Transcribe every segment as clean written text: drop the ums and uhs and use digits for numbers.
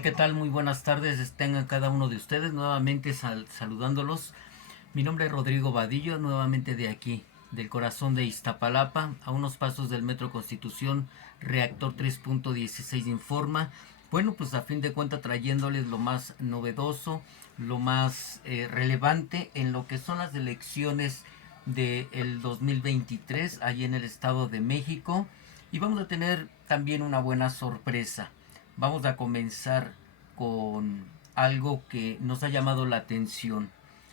¿Qué tal? Muy buenas tardes. Tengan cada uno de ustedes. Nuevamente saludándolos. Mi nombre es Rodrigo Vadillo, nuevamente de aquí, del corazón de Iztapalapa, a unos pasos del Metro Constitución, Reactor 3.16 informa. Bueno, pues a fin de cuentas trayéndoles lo más novedoso, lo más relevante en lo que son las elecciones del 2023, allí en el Estado de México. Y vamos a tener también una buena sorpresa. Vamos a comenzar con algo que nos ha llamado la atención,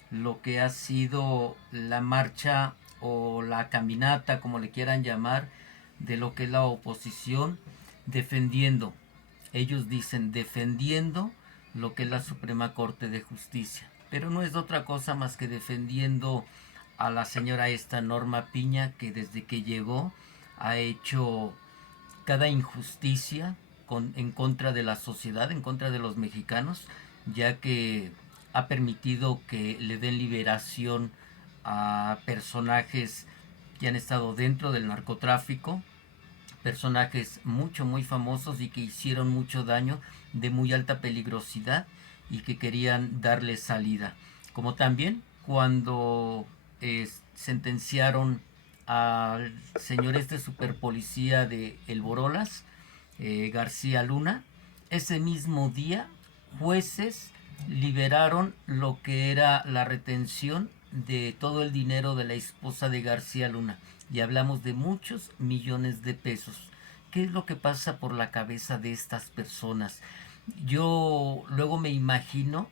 lo que ha sido la marcha o la caminata, como le quieran llamar, de lo que es la oposición, defendiendo, ellos dicen defendiendo lo que es la Suprema Corte de Justicia, pero no es otra cosa más que defendiendo a la señora esta Norma Piña, que desde que llegó ha hecho cada injusticia en contra de la sociedad, en contra de los mexicanos, ya que ha permitido que le den liberación a personajes que han estado dentro del narcotráfico, personajes muy famosos y que hicieron mucho daño, de muy alta peligrosidad, y que querían darle salida. Como también cuando sentenciaron al señor superpolicía de El Borolas, García Luna, ese mismo día jueces liberaron lo que era la retención de todo el dinero de la esposa de García Luna, y hablamos de muchos millones de pesos. ¿Qué es lo que pasa por la cabeza de estas personas? Yo luego me imagino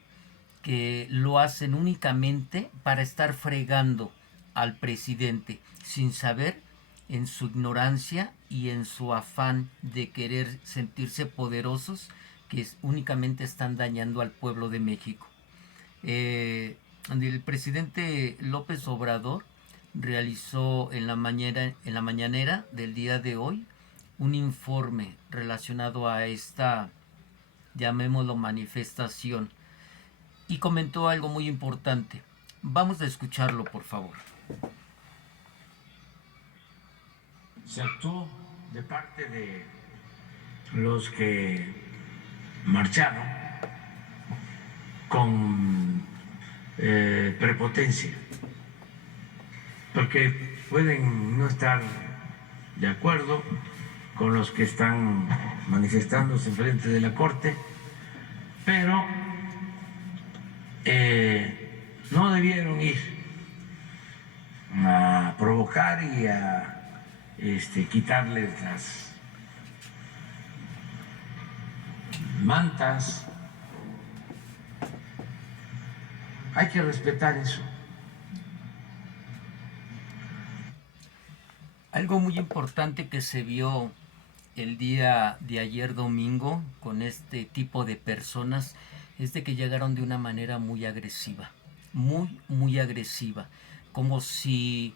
que lo hacen únicamente para estar fregando al presidente, sin saber, en su ignorancia y en su afán de querer sentirse poderosos, que únicamente están dañando al pueblo de México. El presidente López Obrador realizó en la mañanera del día de hoy un informe relacionado a esta, llamémoslo, manifestación, y comentó algo muy importante. Vamos a escucharlo, por favor. Se actuó de parte de los que marcharon con prepotencia, porque pueden no estar de acuerdo con los que están manifestándose frente de la Corte, pero no debieron ir a provocar y a quitarles las mantas. Hay que respetar eso. Algo muy importante que se vio el día de ayer domingo con este tipo de personas es de que llegaron de una manera muy agresiva, muy agresiva, como si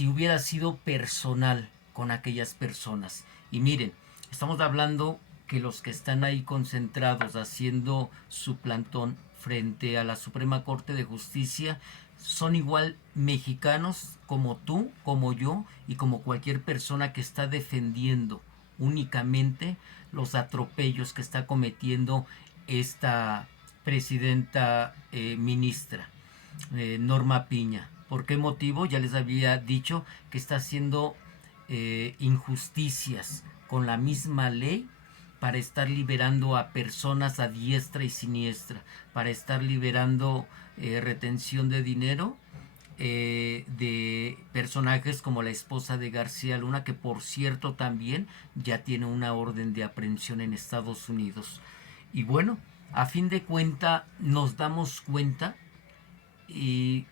hubiera sido personal con aquellas personas. Y miren, estamos hablando que los que están ahí concentrados haciendo su plantón frente a la Suprema Corte de Justicia son igual mexicanos como tú, como yo y como cualquier persona que está defendiendo únicamente los atropellos que está cometiendo esta presidenta ministra Norma Piña. ¿Por qué motivo? Ya les había dicho que está haciendo injusticias con la misma ley para estar liberando a personas a diestra y siniestra, para estar liberando retención de dinero de personajes como la esposa de García Luna, que por cierto también ya tiene una orden de aprehensión en Estados Unidos. Y bueno, a fin de cuenta nos damos cuenta y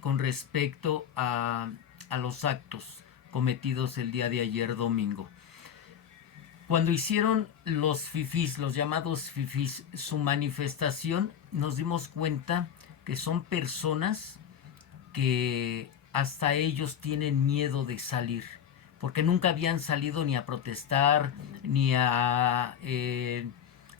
con respecto a los actos cometidos el día de ayer domingo. Cuando hicieron los fifís, los llamados fifís, su manifestación, nos dimos cuenta que son personas que hasta ellos tienen miedo de salir, porque nunca habían salido ni a protestar, ni a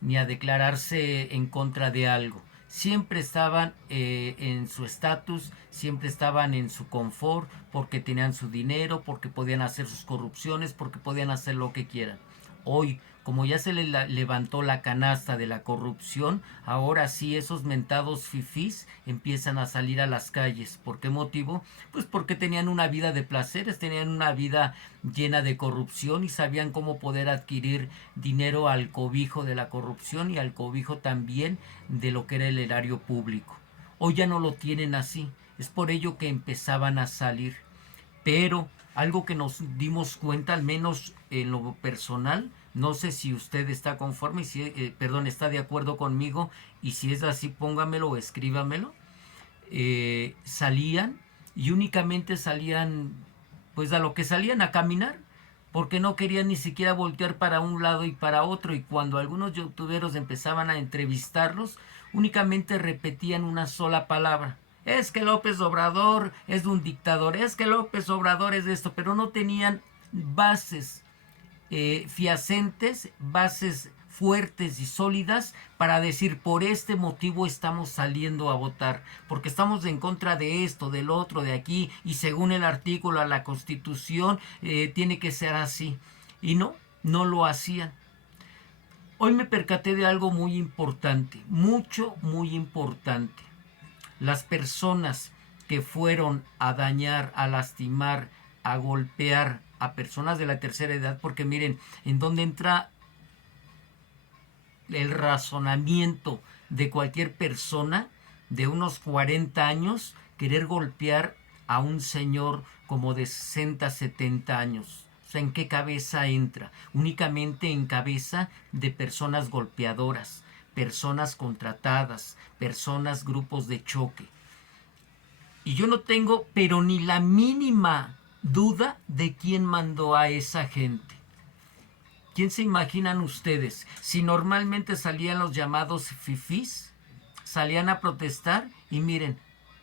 declararse en contra de algo. Siempre estaban en su estatus, siempre estaban en su confort, porque tenían su dinero, porque podían hacer sus corrupciones, porque podían hacer lo que quieran. Hoy, como ya se le levantó la canasta de la corrupción, ahora sí esos mentados fifís empiezan a salir a las calles. ¿Por qué motivo? Pues porque tenían una vida de placeres, tenían una vida llena de corrupción y sabían cómo poder adquirir dinero al cobijo de la corrupción y al cobijo también de lo que era el erario público. Hoy ya no lo tienen así, es por ello que empezaban a salir. Pero algo que nos dimos cuenta, al menos en lo personal, no sé si usted está conforme, está de acuerdo conmigo, y si es así, póngamelo o escríbamelo. Salían y únicamente salían, pues a lo que salían, a caminar, porque no querían ni siquiera voltear para un lado y para otro, y cuando algunos youtuberos empezaban a entrevistarlos, únicamente repetían una sola palabra: es que López Obrador es un dictador, es que López Obrador es de esto, pero no tenían bases fiacentes, bases fuertes y sólidas para decir: por este motivo estamos saliendo a votar, porque estamos en contra de esto, del otro, de aquí, y según el artículo a la Constitución tiene que ser así. Y no lo hacían. Hoy me percaté de algo muy importante, muy importante. Las personas que fueron a dañar, a lastimar, a golpear a personas de la tercera edad, porque miren, en dónde entra el razonamiento de cualquier persona de unos 40 años querer golpear a un señor como de 60, 70 años. O sea, ¿en qué cabeza entra? Únicamente en cabeza de personas golpeadoras, personas contratadas, personas, grupos de choque. Y yo no tengo, pero ni la mínima duda de quién mandó a esa gente. ¿Quién se imaginan ustedes? Si normalmente salían los llamados fifís, salían a protestar y miren,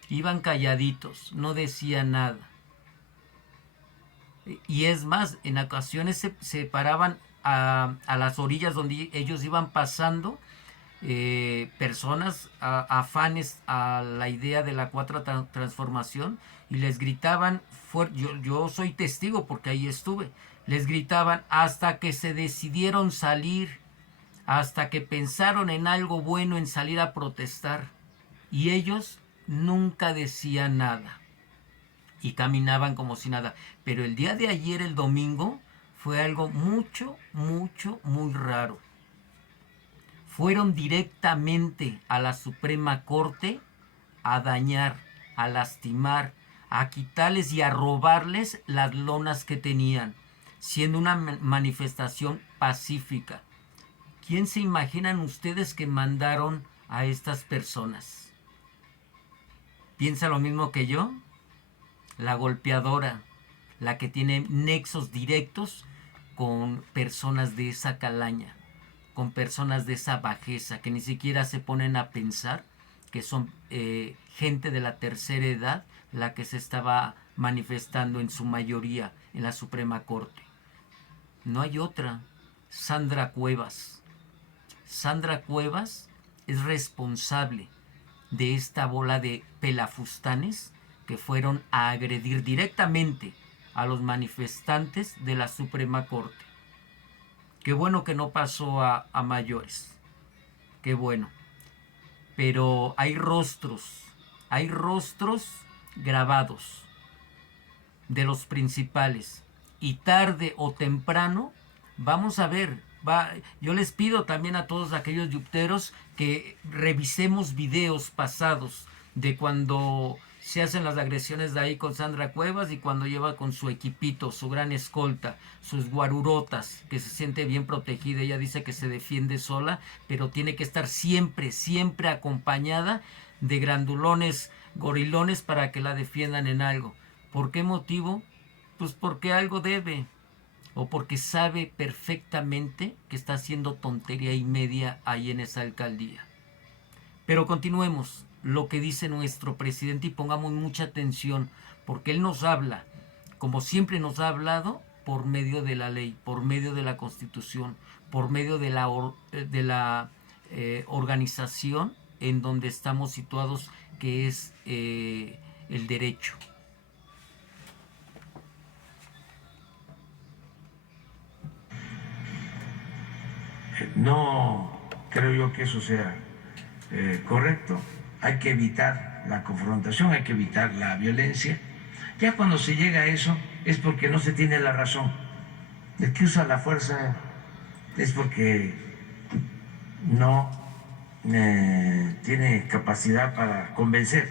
iban calladitos, no decían nada. Y es más, en ocasiones se paraban a las orillas donde ellos iban pasando, personas afanes a la idea de la cuarta transformación, y les gritaban, yo soy testigo porque ahí estuve, les gritaban hasta que se decidieron salir, hasta que pensaron en algo bueno, en salir a protestar, y ellos nunca decían nada y caminaban como si nada. Pero el día de ayer, el domingo, fue algo muy raro. Fueron directamente a la Suprema Corte a dañar, a lastimar, a quitarles y a robarles las lonas que tenían, siendo una manifestación pacífica. ¿Quién se imaginan ustedes que mandaron a estas personas? ¿Piensa lo mismo que yo? La golpeadora, la que tiene nexos directos con personas de esa calaña, con personas de esa bajeza, que ni siquiera se ponen a pensar que son gente de la tercera edad la que se estaba manifestando en su mayoría en la Suprema Corte. No hay otra. Sandra Cuevas. Sandra Cuevas es responsable de esta bola de pelafustanes que fueron a agredir directamente a los manifestantes de la Suprema Corte. Qué bueno que no pasó a mayores. Qué bueno. Pero hay rostros grabados de los principales. Y tarde o temprano, vamos a ver. Yo les pido también a todos aquellos yuteros que revisemos videos pasados de cuando se hacen las agresiones de ahí con Sandra Cuevas, y cuando lleva con su equipito, su gran escolta, sus guarurotas, que se siente bien protegida. Ella dice que se defiende sola, pero tiene que estar siempre acompañada de grandulones, gorilones, para que la defiendan en algo. ¿Por qué motivo? Pues porque algo debe, o porque sabe perfectamente que está haciendo tontería y media ahí en esa alcaldía. Pero continuemos lo que dice nuestro presidente y pongamos mucha atención, porque Él nos habla, como siempre nos ha hablado, por medio de la ley, por medio de la Constitución, por medio de la organización en donde estamos situados, que es el derecho. No creo yo que eso sea correcto. Hay que evitar la confrontación, hay que evitar la violencia. Ya cuando se llega a eso es porque no se tiene la razón. El que usa la fuerza es porque no tiene capacidad para convencer.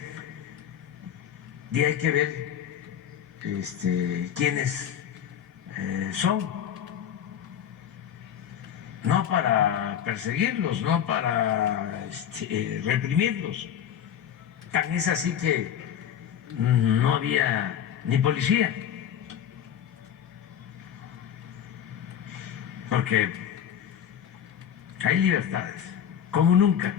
Y hay que ver quiénes son. No para perseguirlos, no para reprimirlos. Tan es así que no había ni policía, porque hay libertades, como nunca.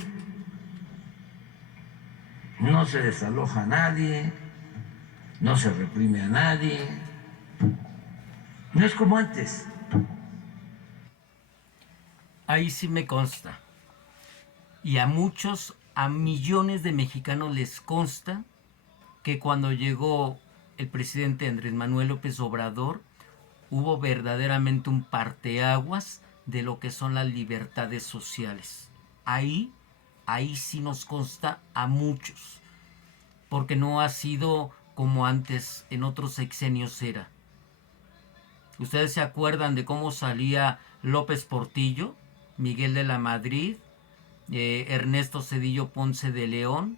No se desaloja a nadie, no se reprime a nadie, no es como antes. Ahí sí me consta. Y a muchos, a millones de mexicanos les consta que cuando llegó el presidente Andrés Manuel López Obrador, hubo verdaderamente un parteaguas de lo que son las libertades sociales. Ahí sí nos consta a muchos, porque no ha sido como antes en otros sexenios era. ¿Ustedes se acuerdan de cómo salía López Portillo, Miguel de la Madrid, Ernesto Zedillo Ponce de León?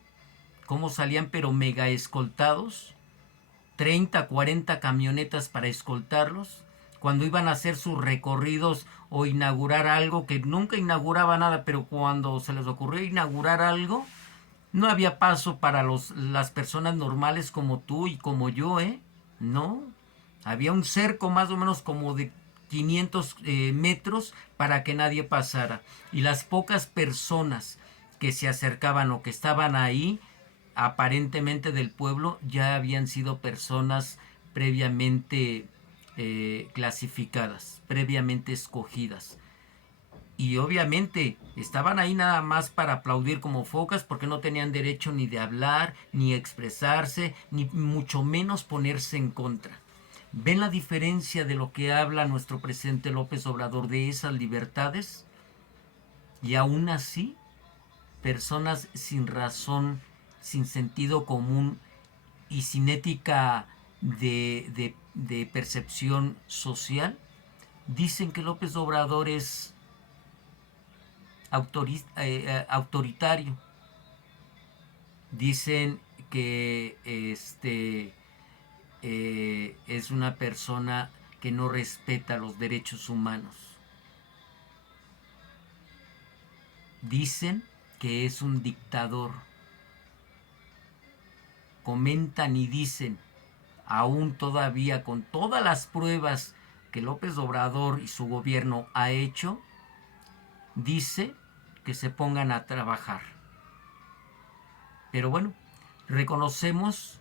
¿Cómo salían pero mega escoltados? 30, 40 camionetas para escoltarlos, cuando iban a hacer sus recorridos o inaugurar algo, que nunca inauguraba nada, pero cuando se les ocurrió inaugurar algo, no había paso para las personas normales como tú y como yo, No, había un cerco más o menos como de 500 metros para que nadie pasara. Y las pocas personas que se acercaban o que estaban ahí, aparentemente del pueblo, ya habían sido personas previamente clasificadas, previamente escogidas. Y obviamente estaban ahí nada más para aplaudir como focas, porque no tenían derecho ni de hablar, ni expresarse, ni mucho menos ponerse en contra. ¿Ven la diferencia de lo que habla nuestro presidente López Obrador de esas libertades? Y aún así, personas sin razón, sin sentido común y sin ética de percepción social, dicen que López Obrador es autoritario. Dicen que es una persona que no respeta los derechos humanos. Dicen que es un dictador. Comentan y dicen, aún todavía con todas las pruebas que López Obrador y su gobierno ha hecho, dice que se pongan a trabajar. Pero bueno, reconocemos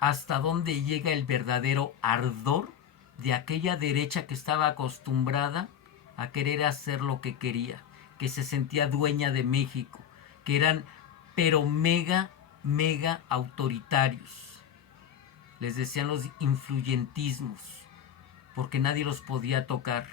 hasta dónde llega el verdadero ardor de aquella derecha que estaba acostumbrada a querer hacer lo que quería, que se sentía dueña de México, que eran pero mega autoritarios. Les decían los influyentismos, porque nadie los podía tocar,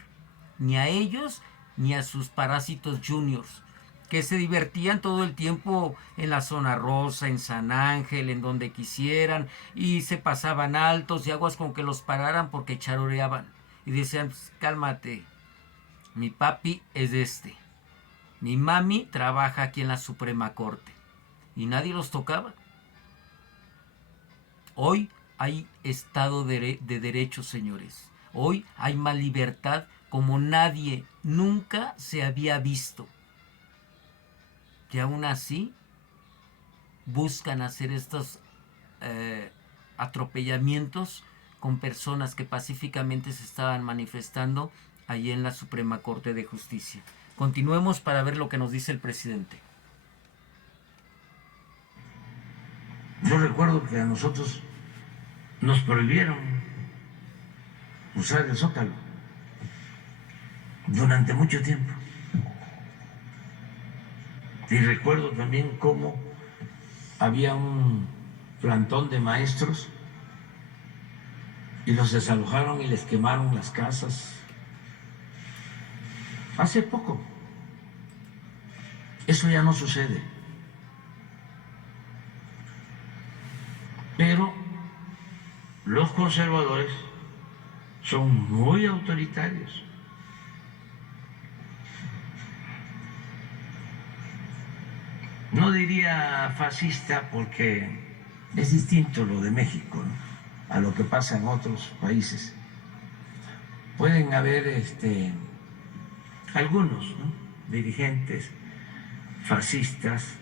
ni a ellos ni a sus parásitos juniors, que se divertían todo el tiempo en la zona rosa, en San Ángel, en donde quisieran, y se pasaban altos y aguas con que los pararan porque charoreaban. Y decían, pues, cálmate, mi papi es mi mami trabaja aquí en la Suprema Corte. Y nadie los tocaba. Hoy hay Estado de Derecho, señores. Hoy hay más libertad como nadie nunca se había visto. Que aún así buscan hacer estos atropellamientos con personas que pacíficamente se estaban manifestando allí en la Suprema Corte de Justicia. Continuemos para ver lo que nos dice el presidente. Yo recuerdo que a nosotros nos prohibieron usar el Zócalo durante mucho tiempo. Y recuerdo también cómo había un plantón de maestros y los desalojaron y les quemaron las casas. Hace poco. Eso ya no sucede. Pero los conservadores son muy autoritarios. No diría fascista porque es distinto lo de México, ¿no?, a lo que pasa en otros países. Pueden haber algunos, ¿no?, dirigentes fascistas,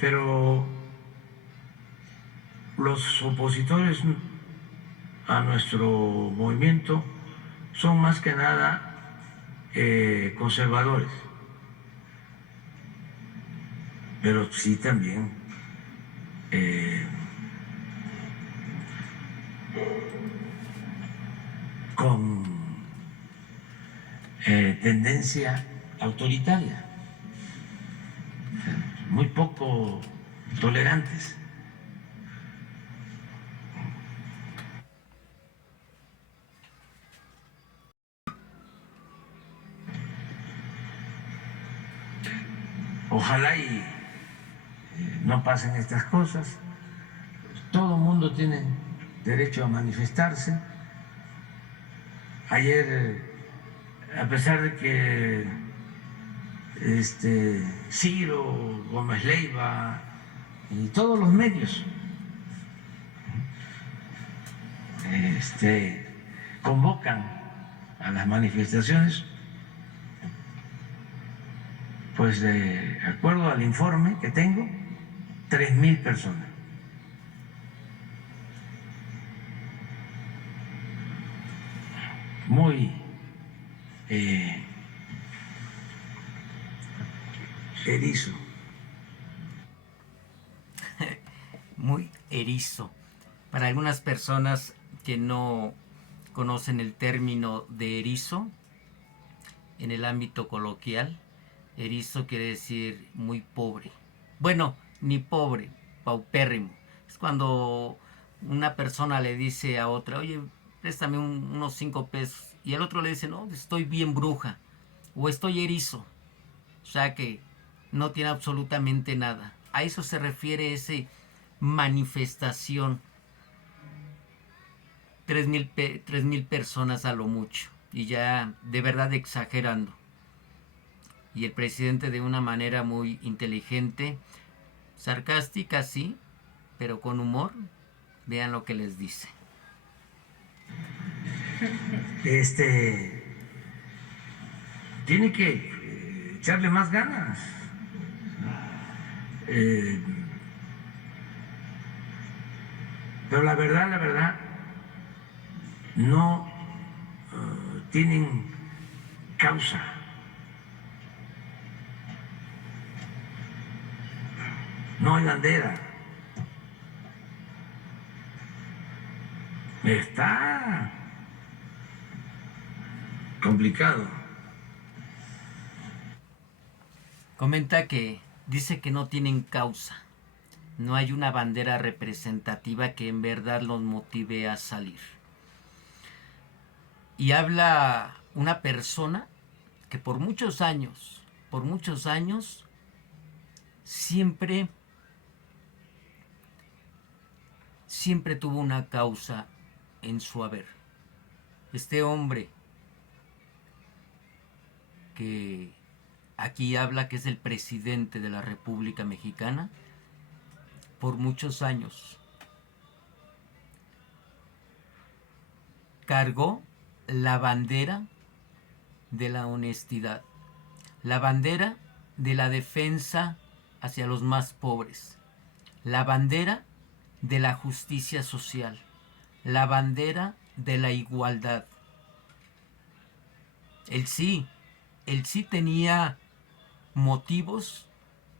pero los opositores a nuestro movimiento son más que nada conservadores, pero sí también con tendencia autoritaria, muy poco tolerantes. Ojalá y no pasen estas cosas. Todo el mundo tiene derecho a manifestarse. Ayer, a pesar de que Ciro, Gómez Leiva y todos los medios convocan a las manifestaciones, pues de acuerdo al informe que tengo, 3,000 personas. Muy erizo. Muy erizo. Para algunas personas que no conocen el término de erizo, en el ámbito coloquial, erizo quiere decir muy pobre. Bueno, ni pobre, paupérrimo. Es cuando una persona le dice a otra, oye, préstame unos 5 pesos. Y el otro le dice, no, estoy bien bruja. O estoy erizo. O sea que no tiene absolutamente nada. A eso se refiere ese manifestación. 3,000 personas a lo mucho. Y ya de verdad exagerando. Y el presidente de una manera muy inteligente, sarcástica sí, pero con humor, vean lo que les dice. Tiene que echarle más ganas. Pero la verdad, no tienen causa. No hay bandera. Está complicado. Comenta que dice que no tienen causa. No hay una bandera representativa que en verdad los motive a salir. Y habla una persona que por muchos años, siempre tuvo una causa en su haber. Este hombre que aquí habla, que es el presidente de la República Mexicana, por muchos años cargó la bandera de la honestidad, la bandera de la defensa hacia los más pobres, la bandera de la justicia social, la bandera de la igualdad. Él sí tenía motivos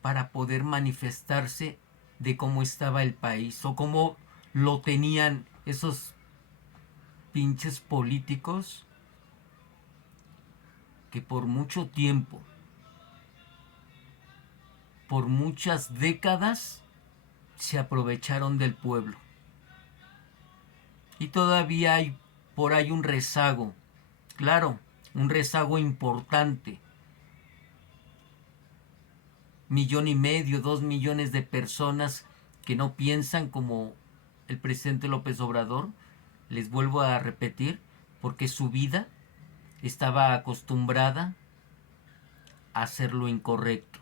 para poder manifestarse de cómo estaba el país o cómo lo tenían esos pinches políticos que por mucho tiempo, por muchas décadas, se aprovecharon del pueblo. Y todavía hay por ahí un rezago, claro, un rezago importante. 1,500,000, 2 millones de personas que no piensan como el presidente López Obrador, les vuelvo a repetir, porque su vida estaba acostumbrada a hacer lo incorrecto,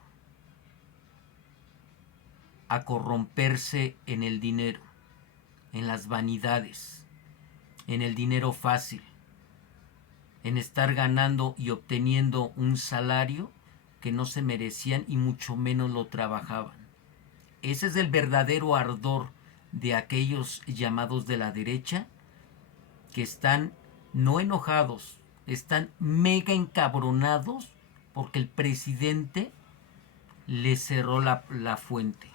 a corromperse en el dinero, en las vanidades, en el dinero fácil, en estar ganando y obteniendo un salario que no se merecían y mucho menos lo trabajaban. Ese es el verdadero ardor de aquellos llamados de la derecha, que están no enojados, están mega encabronados porque el presidente le cerró la fuente,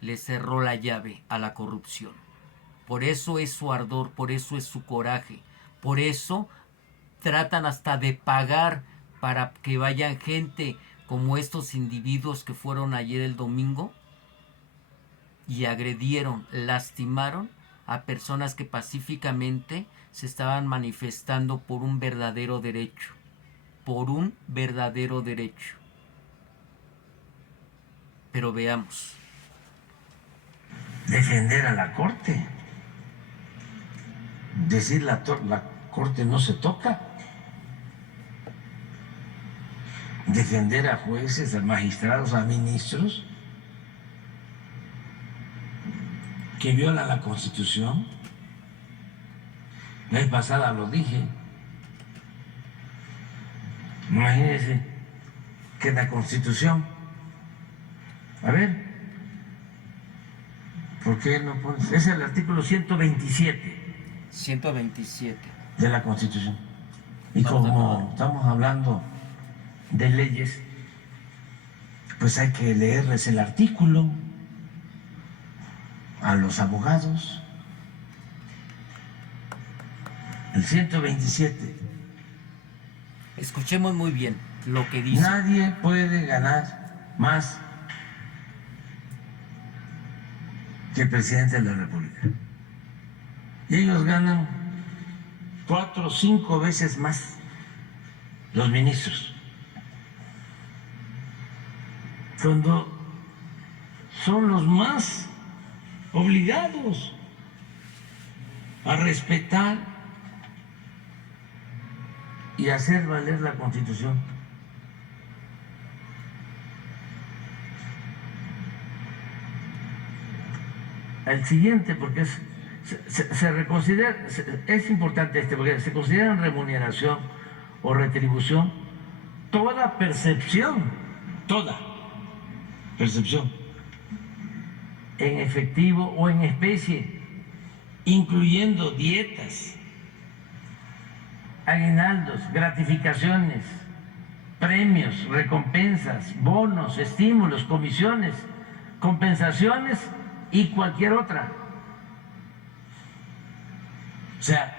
le cerró la llave a la corrupción. Por eso es su ardor, por eso es su coraje, por eso tratan hasta de pagar para que vayan gente como estos individuos que fueron ayer el domingo y agredieron, lastimaron a personas que pacíficamente se estaban manifestando por un verdadero derecho, por un verdadero derecho. Pero veamos. Defender a la Corte, decir la Corte no se toca, defender a jueces, a magistrados, a ministros que violan la Constitución. La vez pasada lo dije. Imagínense que la Constitución, a ver, ¿por qué no pones? Es el artículo 127 127 de la Constitución. Y como estamos hablando de leyes, pues hay que leerles el artículo a los abogados. El 127. Escuchemos muy bien lo que dice. Nadie puede ganar más que el presidente de la República. Y ellos ganan 4 o 5 veces más, los ministros. Cuando son los más obligados a respetar y hacer valer la Constitución. El siguiente, porque se reconsidera, es importante porque se considera remuneración o retribución toda percepción en efectivo o en especie, incluyendo dietas, aguinaldos, gratificaciones, premios, recompensas, bonos, estímulos, comisiones, compensaciones y cualquier otra. O sea,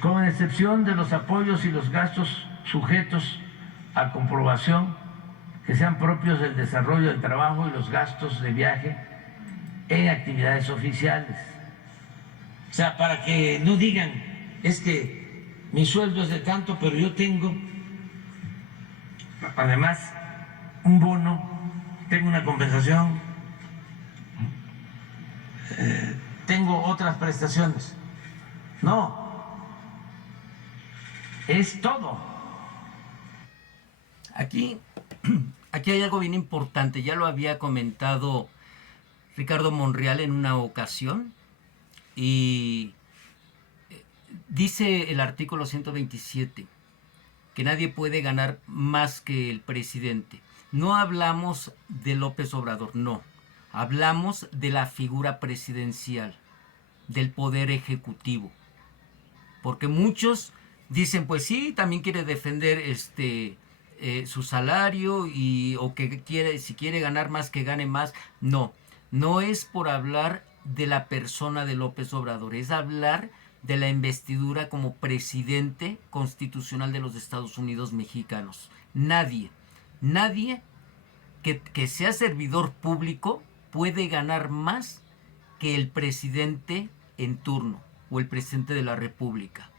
con excepción de los apoyos y los gastos sujetos a comprobación que sean propios del desarrollo del trabajo y los gastos de viaje en actividades oficiales. O sea, para que no digan, es que mi sueldo es de tanto, pero yo tengo, además, un bono, tengo una compensación, tengo otras prestaciones. No, es todo. Aquí hay algo bien importante, ya lo había comentado Ricardo Monreal en una ocasión, y dice el artículo 127 que nadie puede ganar más que el presidente. No hablamos de López Obrador, no. Hablamos de la figura presidencial, del poder ejecutivo. Porque muchos dicen, pues sí, también quiere defender su salario o que quiere, si quiere ganar más, que gane más. No, no es por hablar de la persona de López Obrador, es hablar de la investidura como presidente constitucional de los Estados Unidos mexicanos. Nadie que sea servidor público puede ganar más que el presidente en turno o el presidente de la República.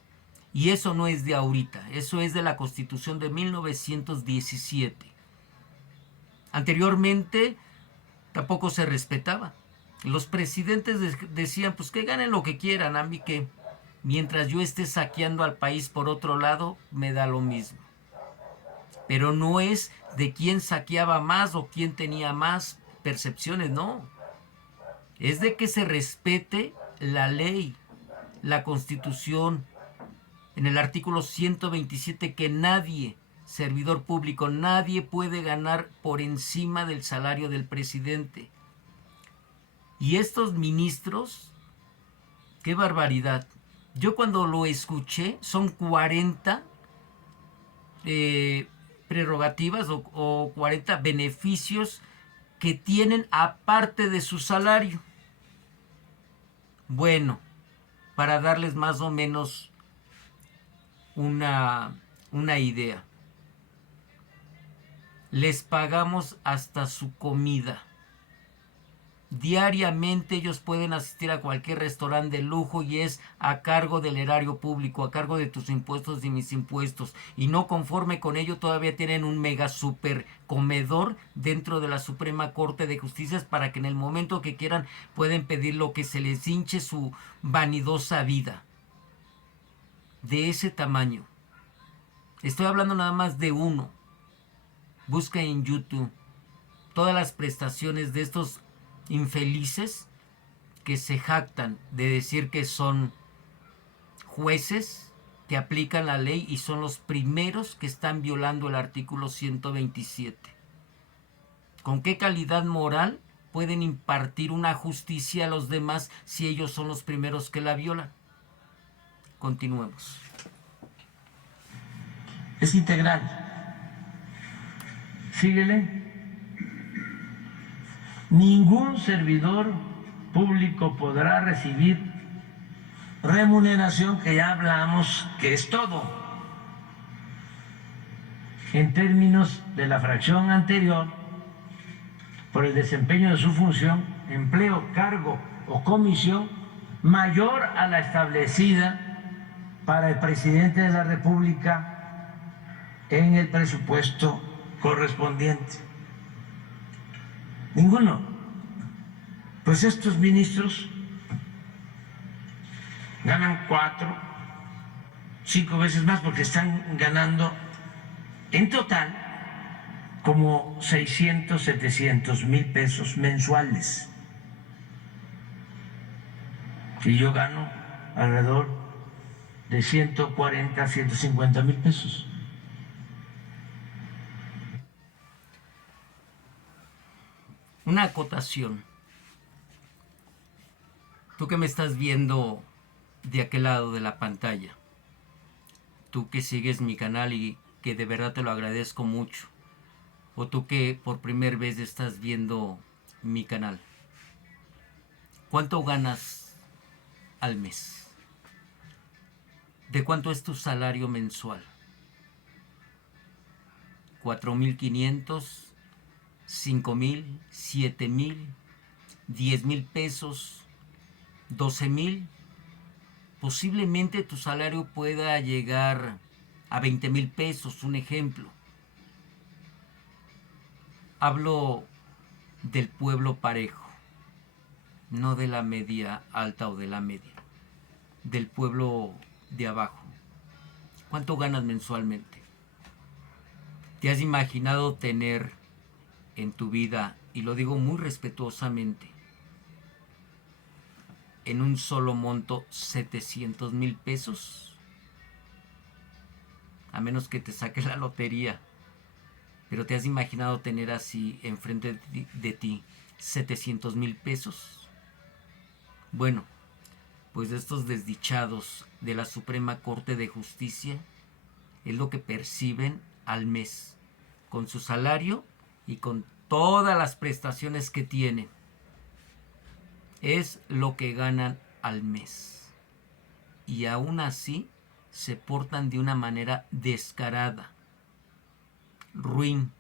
Y eso no es de ahorita, eso es de la Constitución de 1917. Anteriormente tampoco se respetaba. Los presidentes decían, pues que ganen lo que quieran, a mí que mientras yo esté saqueando al país por otro lado, me da lo mismo. Pero no es de quién saqueaba más o quién tenía más percepciones, no. Es de que se respete la ley, la Constitución, en el artículo 127, que nadie, servidor público, nadie puede ganar por encima del salario del presidente. Y estos ministros, qué barbaridad. Yo cuando lo escuché, son 40 prerrogativas o 40 beneficios que tienen aparte de su salario. Bueno, para darles más o menos una idea. Les pagamos hasta su comida. Diariamente ellos pueden asistir a cualquier restaurante de lujo y es a cargo del erario público, a cargo de tus impuestos y mis impuestos. Y no conforme con ello, todavía tienen un mega super comedor dentro de la Suprema Corte de Justicia para que en el momento que quieran pueden pedir lo que se les hinche su vanidosa vida. De ese tamaño. Estoy hablando nada más de uno. Busca en YouTube todas las prestaciones de estos infelices que se jactan de decir que son jueces que aplican la ley y son los primeros que están violando el artículo 127. ¿Con qué calidad moral pueden impartir una justicia a los demás si ellos son los primeros que la violan? Continuemos. Es integral. Síguele. Ningún servidor público podrá recibir remuneración, que ya hablamos que es todo, en términos de la fracción anterior, por el desempeño de su función, empleo, cargo o comisión mayor a la establecida para el presidente de la República en el presupuesto correspondiente. Ninguno. Pues estos ministros ganan 4, 5 veces más porque están ganando en total como 600, 700 mil pesos mensuales. Y yo gano alrededor de 140, 150 mil pesos. Una acotación. Tú que me estás viendo de aquel lado de la pantalla, tú que sigues mi canal y que de verdad te lo agradezco mucho, o tú que por primera vez estás viendo mi canal, ¿cuánto ganas al mes? ¿De cuánto es tu salario mensual? 4,500, 5,000, 7,000, 10,000 pesos, 12,000. Posiblemente tu salario pueda llegar a 20,000 pesos, un ejemplo. Hablo del pueblo parejo, no de la media alta o de la media, del pueblo de abajo. ¿Cuánto ganas mensualmente? ¿Te has imaginado tener en tu vida, y lo digo muy respetuosamente, en un solo monto 700,000 pesos? A menos que te saques la lotería. Pero ¿te has imaginado tener así enfrente de ti 700,000 pesos? Bueno, pues estos desdichados de la Suprema Corte de Justicia es lo que perciben al mes. con su salario y con todas las prestaciones que tienen. Es lo que ganan al mes. Y aún así se portan de una manera descarada, ruin,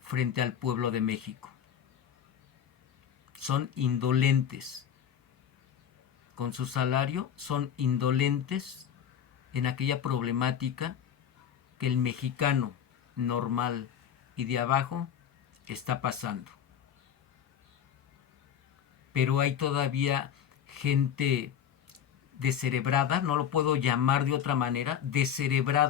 frente al pueblo de México. Son indolentes. Con su salario son indolentes en aquella problemática que el mexicano normal y de abajo está pasando. Pero hay todavía gente descerebrada, no lo puedo llamar de otra manera, descerebrada,